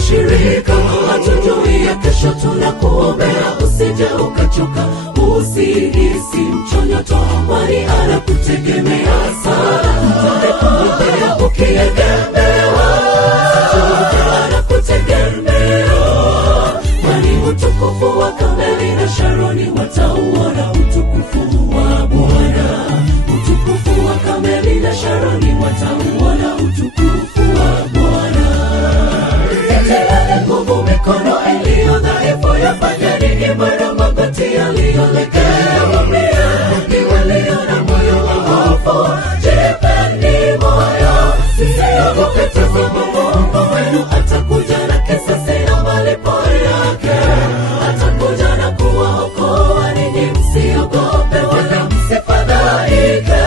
washirika, hatujui ya kesho, tunakuombea usije ukachoka, usihisi mchonyoto, kwani anakutegemea sana. Tunakuombea ukiegemewa, anakutegemea, kwani utukufu wa Karmeli na Sharoni watauona utukufu wa Bwana. Utukufu wa Karmeli na Sharoni watauona utukufu wa Bwana. Itieni nguvu mikono iliyo dhaifu, yafanyeni imara magoti yaliyolegea. Waambieni walio na moyo wa hofu, jipeni moyo, msiogope, tazama Mungu wenu atakuja na kisasi na malipo yake. Atakuja na kuwaokoa ninyi, msiogope wala msifadhaike.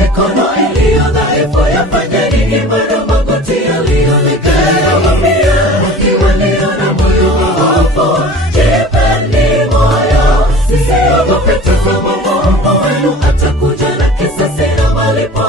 Mikono iliyo dhaifu, yafanyeni imara magoti yaliyolegea. Waambieni walio na moyo wa hofu, jipeni moyo, msiogope, tazama Mungu wenu atakuja na kisasi na malipo